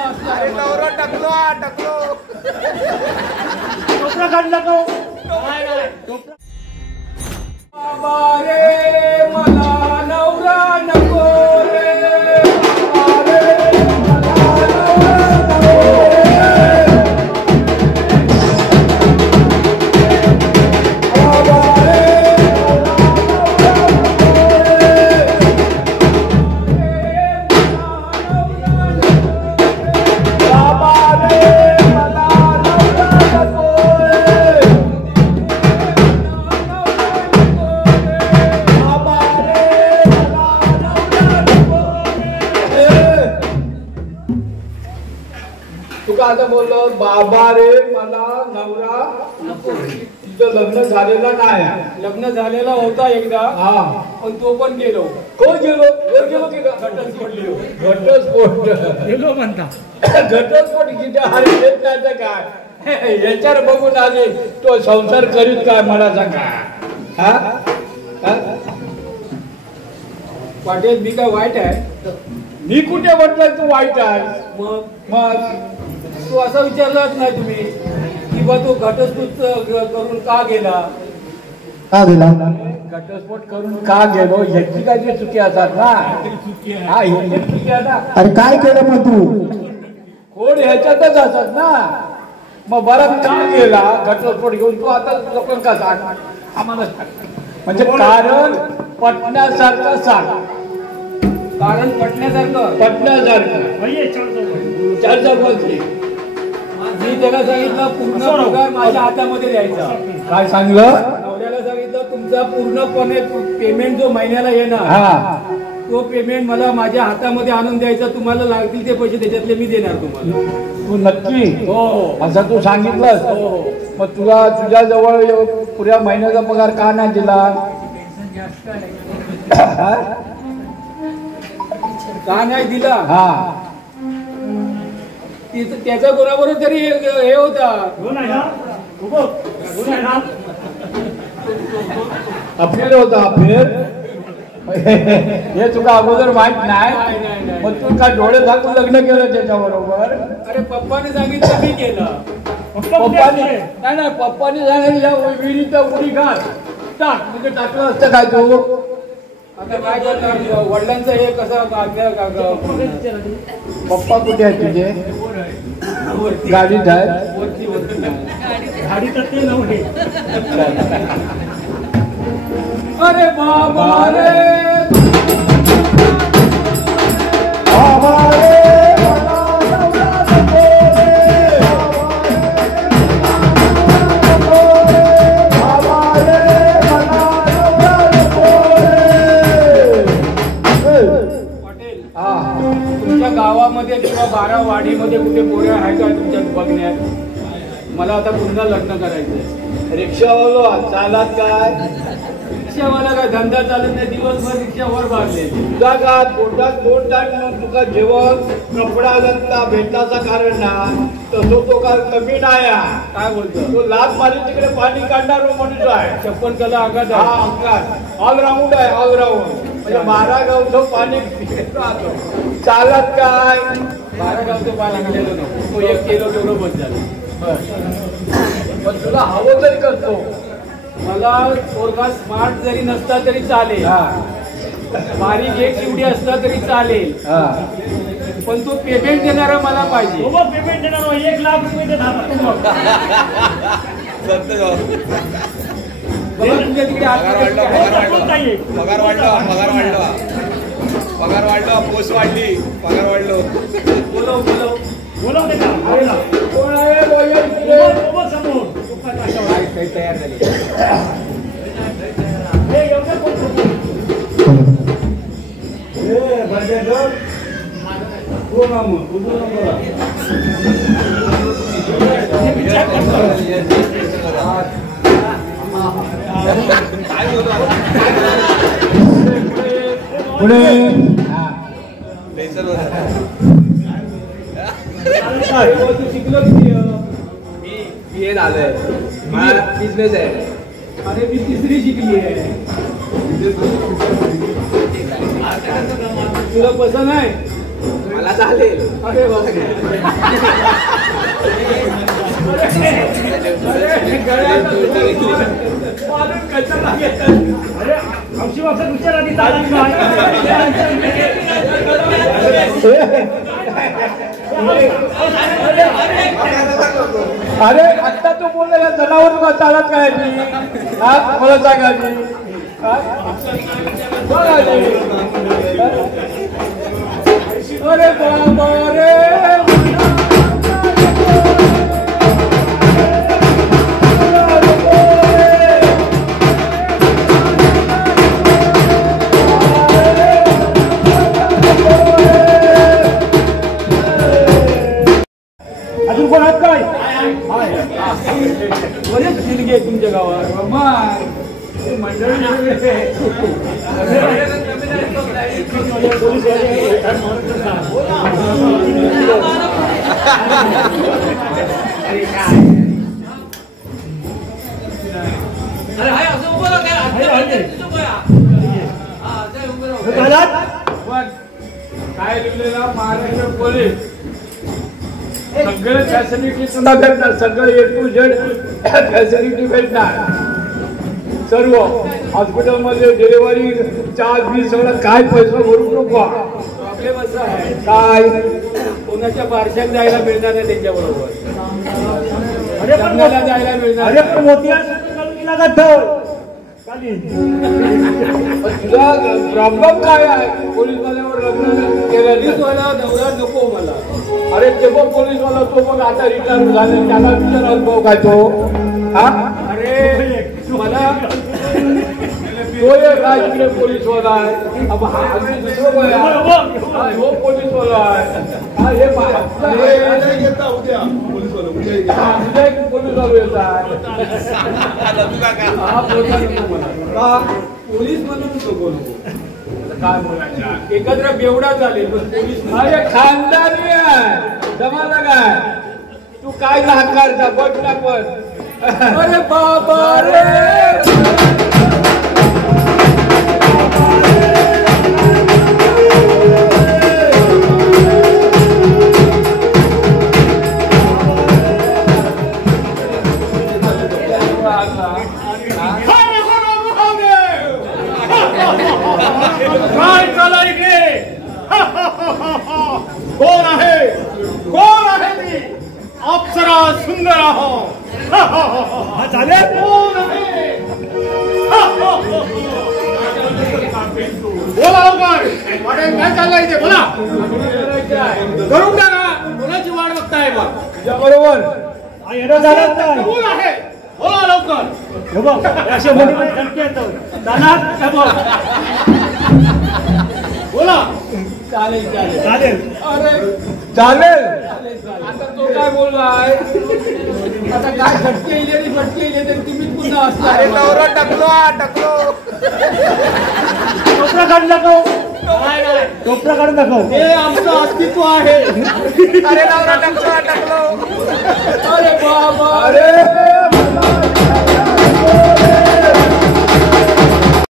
अरे नवरा टाकलो टाकलो टोपरा काढला का बाबा रे मला नवरा नको रे आता बोललो बाबा रे मला नवरा नको. तुझं लग्न झालेलं नाही. लग्न झालेला होता एकदा हा पण तो पण गेलो. कोण गेलो गेलो की घटस्फोट गेलो म्हणता घटस्फोट किती हारी येत नाही काय याच्यावर बघून आले तो संसार करीत काय मला सांगा. हा पाटील मी काय वाईट आहे. मी कुठे म्हटलं तू वाईट आहे. मग तू असं विचारलाच नाही तुम्ही की बा तो घटस्फोट करून का गेला. घटस्फोट करून का गेलो ह्याची काही चुकी असतात ना. हा ह्याची चुकी आहे ना. अरे काय केलं मग तू कोण ह्याच्यातच असतात ना. मग बरं का गेला घटस्फोट घेऊन तू आता लोकांना सांग आम्हाला म्हणजे कारण पटण्यासारखं सांग. कारण पटण्यासारखं चर्चा बोलते. मी त्याला सांगितलं पूर्ण पगार माझ्या हातामध्ये द्यायचा. काय सांगलं नवऱ्याला सांगितलं तुमचा पूर्णपणे पेमेंट जो महिन्याला येणार तो पेमेंट मला माझ्या हातामध्ये आणून द्यायचा. तुम्हाला लागतील ते पैसे त्याच्यातले मी देणार तुम्हाला. तू नक्की हो असं तू सांगितलंस. हो मग तुला तुझ्या जवळ पुऱ्या महिन्याचा पगार का नाही दिला. का नाही दिला. हा त्याच्या गुणाबरोबर तरी हे होता. अफेअर होता अफेअर. हे तुला अगोदर माहित नाही. मग तू काय डोळे झाकून लग्न केलं त्याच्याबरोबर. अरे पप्पाने सांगितलं मी केलं. पप्पाने नाही पप्पाने सांगितलं या विहिरीचा उडी घाल टाक म्हणजे टाकलं असतं काय तू. आता काय करणार वडिलांचं हे कसं पप्पा कुठे आहेत तुझे. गाडीत आहेत. गाडीत ते नव्हते. अरे बाबा रे बाबा रे गावामध्ये किंवा 12 वाडीमध्ये कुठे पोऱ्या आहे का तुमच्या बघण्यात. मला आता पुन्हा लग्न करायचंय. रिक्षावाला चालत काय रिक्षावाला काय धंदा चालत नाही. दिवसभर रिक्षावर बांधले. तुझा का पोटात पोट टाक मग तुझा जेवण कपडा लत्ता भेटण्याचा कारण ना तसं तो काय कमी नाही. काय बोलतो तो लाच मारी तिकडे पाणी काढणार माणूस आहे. 56 कला अंगात अंगात ऑलराऊंड आहे. ऑलराऊंड म्हणजे 12 गावचं पाणी राहतो. चालत काय 12 गावचं पाणी गेलं नको. तो 1 किलो तेवढं बस झालं. पण तुला हवं तरी करतो. मला पोरगा स्मार्ट जरी नसता तरी चालेल. बारीक एक एवढी असला तरी चालेल. पण तो पेमेंट देणारा मला पाहिजे. पेमेंट देणार 1 लाख रुपये तुमच्या तिकडे पगार वाढला पोस्ट वाढली पगार वाढलो. काही तयार झाली. पुढे शिकलो मी झालंय. बिझनेस आहे. अरे मी 3री शिकली आहे. तुला पसंत आहे मला चालेल. अरे बाबा अरे आमची वाजता विचार आधी चालत अरे आत्ता तो बोलला जनावर चालत काय मला सांगायची अरे बाबा रे अजून कोण आहात काय बरेच दिलगे तुमच्या गावात मंडळी काय लिहिलेला महाराष्ट्र पोलीस सगळं फॅसिलिटी सुद्धा भेटणार सगळं ए टू झेड फॅसिलिटी भेटणार सर्व हॉस्पिटलमध्ये डिलिव्हरी चार्ज बी सगळं काय पैसा भरून नको प्रॉब्लेम असा आहे काय कोणाच्या बारशात जायला मिळणार नाही त्यांच्याबरोबर लग्नाला जायला मिळणार अरे पण मोती तुझा प्रॉब्लेम काय आहे पोलीसवाल्यावर लग्न केलं पोलीसवाला नवरा नको मला अरे ते बघ पोलीसवाला तो बघ आता रिटायर झाले त्याला विचार अनुभव काय तो हा अरे मला तो एक राजकीय पोलीसवाला आहे अब हा अजून दुसरं आहे हो पोलीसवाला आहे हा हे पोलीसवाला येतात हा बोलता पोलीस म्हणून नको काय बोलायचं एकत्र बेवडा झाले पण पोलीस अरे खानदानी आहे जमाना काय तू काय नाकारता बट ना पण अरे बाबा रे काय चालला इकडे कोण आहे ती अप्सरा सुंदर झाले कोण आहे बोला लवकर काय चाललंय इथे बोला करून टाका कोणाची वाट बघताय बा तुझ्या बरोबर कोण आहे बोला लवकर अशा बोला चालेल चालेल चालेल अरे चालेल आता तो काय बोललाय आता काय फटके येईल तर तुम्ही पुन्हा असणार नवरा टकलो टोपरा काढून दाखव टोपरा काढून दाखव हे आमचं अस्तित्व आहे अरे नवरा टकलो अरे बाबा अरे